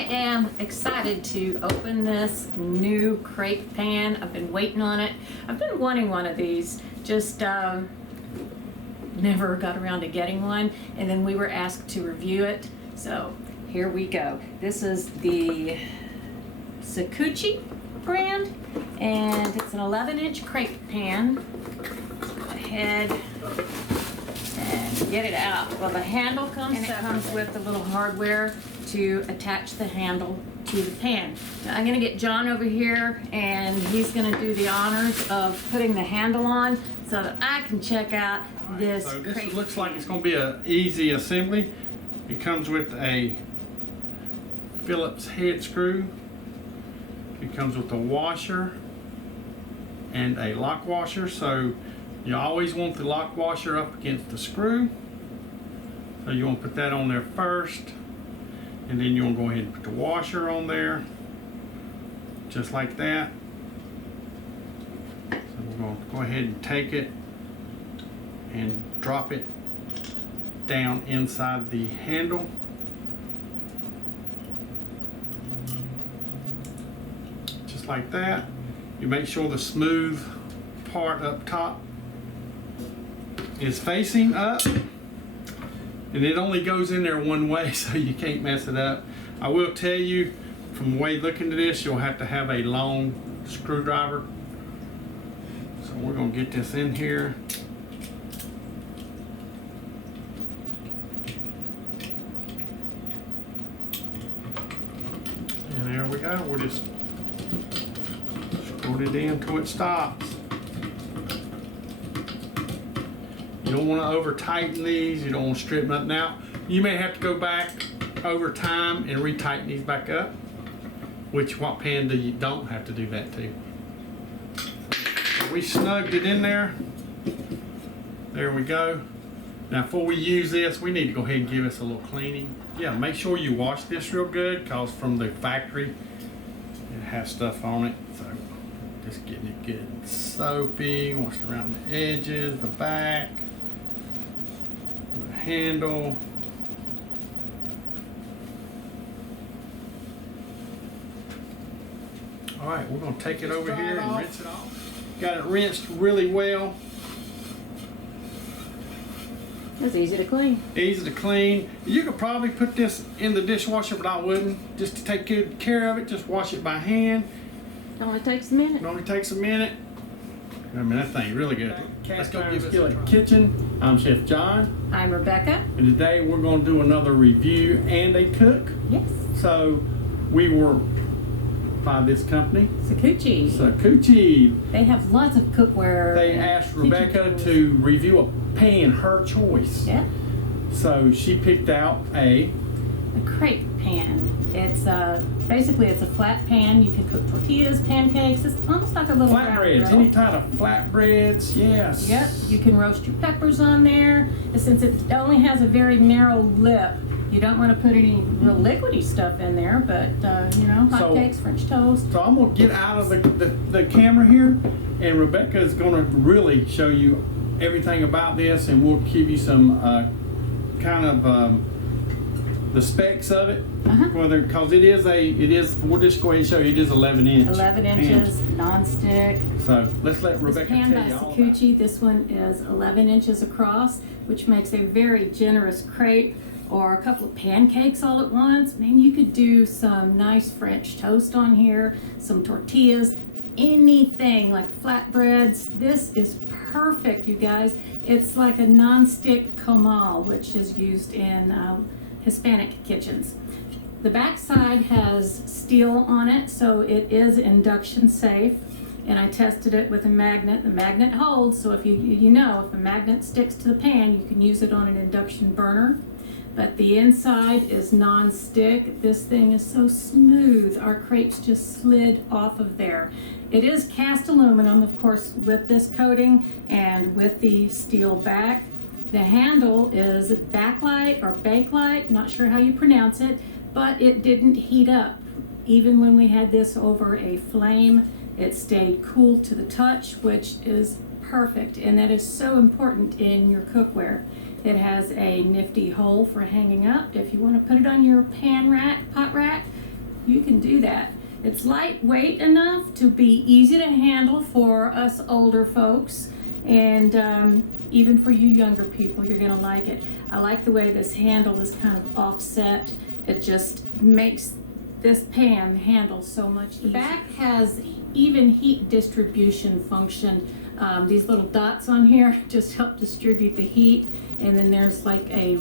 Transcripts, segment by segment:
am excited to open this new crepe pan. I've been waiting on it. I've been wanting one of these, just never got around to getting one, and then we were asked to review it, so here we go. This is the Sakuchi brand, and it's an 11-inch crepe pan. Go ahead and get it out. Well, the handle comes and it comes with the little hardware to attach the handle to the pan. Now, I'm gonna get John over here, and he's gonna do the honors of putting the handle on so that I can check out this. So this looks like it's gonna be an easy assembly. It comes with a Phillips head screw. It comes with a washer and a lock washer. So you always want the lock washer up against the screw. So you want to put that on there first, and then you want to go ahead and put the washer on there, just like that. So we're going to go ahead and take it and drop it down inside the handle. Just like that. You make sure the smooth part up top is facing up, and it only goes in there one way, so you can't mess it up. I will tell you, from the way looking at this, you'll have to have a long screwdriver. So we're going to get this in here. And there we go. We'll just screw it in until it stops. You don't want to over tighten these. You don't want to strip nothing out. You may have to go back over time and retighten these back up. Which what pan do you don't have to do that to? So we snugged it in there. There we go. Now before we use this, we need to go ahead and give this a little cleaning. Yeah, make sure you wash this real good, because from the factory it has stuff on it. So just getting it good and soapy. Wash around the edges, the back, the handle. All right, we're going to take it over here and rinse it off. Got it rinsed really well. It's easy to clean. Easy to clean. You could probably put this in the dishwasher, but I wouldn't. Just to take good care of it, just wash it by hand. It only takes a minute. It only takes a minute. I mean, that thing's really good. Let's go give Skillet Kitchen. I'm Chef John. I'm Rebecca. And today we're going to do another review and a cook. Yes. So we were by this company. Sakuchi. They have lots of cookware. They asked Rebecca to review a pan, her choice. Yeah. So she picked out a crepe pan. It's basically it's a flat pan. You can cook tortillas, pancakes. It's almost like a little flatbreads. Any kind of flatbreads, yes. Yep. You can roast your peppers on there. And since it only has a very narrow lip, you don't want to put any real liquidy stuff in there, but you know, hotcakes, French toast. So I'm going to get out of the camera here, and Rebecca is going to really show you everything about this, and we'll give you some kind of the specs of it. Whether, because it is, we'll just go ahead and show you, it is 11 inch. 11 inches, non-stick. So let's let Rebecca tell you all about it. Sakuchi, this one is 11 inches across, which makes a very generous crepe, or a couple of pancakes all at once. I mean, you could do some nice French toast on here, some tortillas, anything like flatbreads. This is perfect, you guys. It's like a non-stick comal, which is used in Hispanic kitchens. The back side has steel on it, so it is induction safe. And I tested it with a magnet. The magnet holds, so if you know, if a magnet sticks to the pan, you can use it on an induction burner. But the inside is non-stick. This thing is so smooth. Our crepes just slid off of there. It is cast aluminum, of course, with this coating and with the steel back. The handle is backlight or bakelite, not sure how you pronounce it, but it didn't heat up. Even when we had this over a flame, it stayed cool to the touch, which is perfect, and that is so important in your cookware. It has a nifty hole for hanging up if you want to put it on your pan rack, pot rack. you can do that. It's lightweight enough to be easy to handle for us older folks, and even for you younger people, you're gonna like it. I like the way this handle is kind of offset. It just makes this pan handle so much easier. The back has even heat distribution function. These little dots on here just help distribute the heat, and then there's like a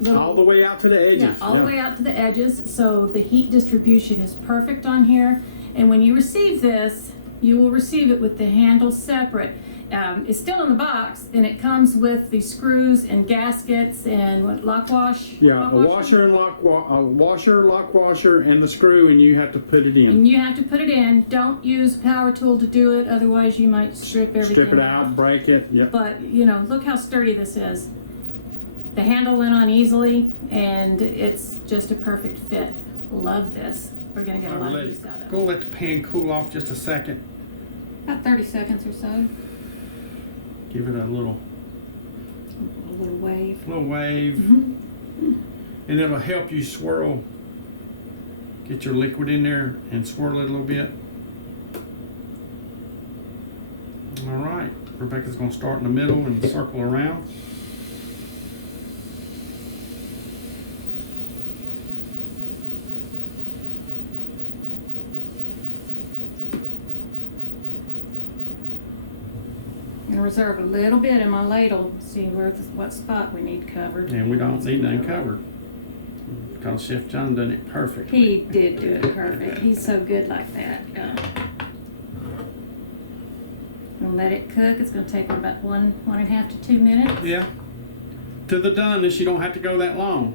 little, all the way out to the edges. Yeah, all the way out to the edges, so the heat distribution is perfect on here. And when you receive this, you will receive it with the handle separate. It's still in the box, and it comes with the screws and gaskets and what, lock wash? Yeah, lock a washer and lock washer, and the screw, and you have to put it in. And you have to put it in. Don't use a power tool to do it, otherwise you might strip everything Strip it out, break it. Yep. But, you know, look how sturdy this is. The handle went on easily, and it's just a perfect fit. Love this. We're gonna get a lot of use out of it. Go let the pan cool off just a second. About 30 seconds or so. Give it a little wave. And it'll help you swirl. Get your liquid in there and swirl it a little bit. All right, Rebecca's gonna start in the middle and circle around. I'm gonna reserve a little bit in my ladle, see what spot we need covered. And we don't need nothing covered, because Chef John done it perfect. He did do it perfect. He's so good like that. Gonna let it cook. It's gonna take about 1.5 to 2 minutes. Yeah. To the doneness, you don't have to go that long.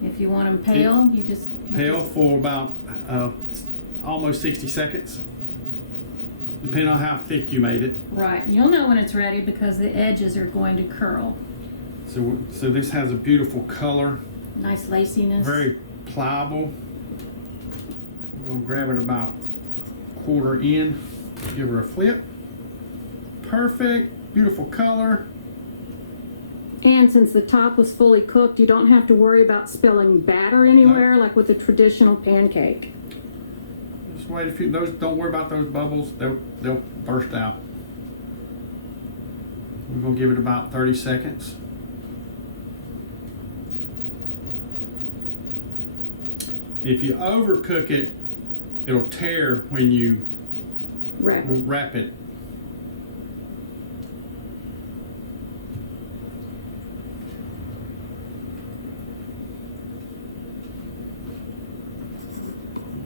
If you want them pale, you just Pale for about almost 60 seconds. Depending on how thick you made it. Right, and you'll know when it's ready because the edges are going to curl. So this has a beautiful color. Nice laciness. Very pliable. I'm gonna grab it about quarter in. Give her a flip. Perfect, beautiful color. And since the top was fully cooked, you don't have to worry about spilling batter anywhere like with a traditional pancake. Just wait a few. Don't worry about those bubbles. They'll burst out. We're gonna give it about 30 seconds. If you overcook it, it'll tear when you wrap it.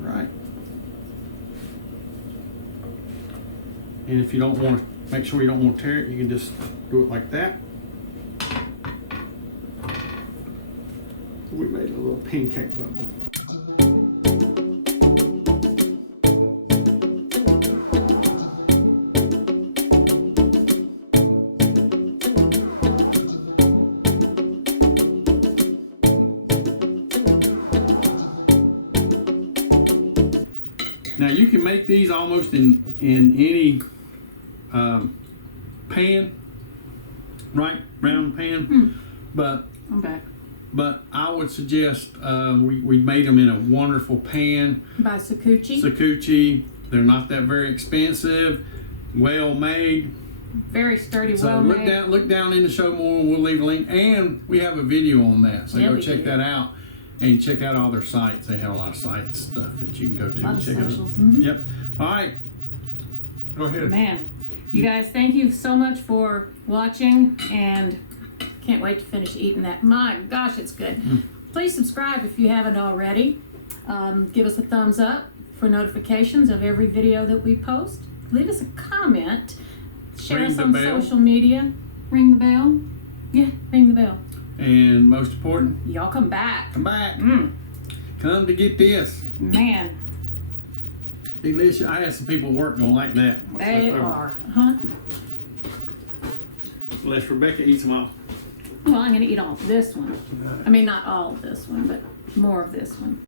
Right. And if you don't want to, make sure you don't want to tear it, you can just do it like that. We made a little pancake bubble. Now you can make these almost in any pan, right? Round pan. But I'm back. But I would suggest we made them in a wonderful pan. By Sakuchi. Sakuchi. They're not that very expensive. Well made. Very sturdy, So well made. look down in the show more, and we'll leave a link. And we have a video on that. So go check that out. And check out all their sites. They have a lot of sites stuff that you can go to A lot and of check out. socials. Yep. All right. Go ahead. Man, you guys, thank you so much for watching, and can't wait to finish eating that. My gosh, it's good. Please subscribe if you haven't already. Give us a thumbs up for notifications of every video that we post. Leave us a comment. Share Ring us the on bell. social media. Ring the bell. Yeah, ring the bell. And most important, Y'all come back. come back. Come to get this. Man, Delicious. I had some people at work gonna like that. they are. Huh? Unless Rebecca eats them all. Well, I'm going to eat all of this one. I mean, not all of this one, but more of this one.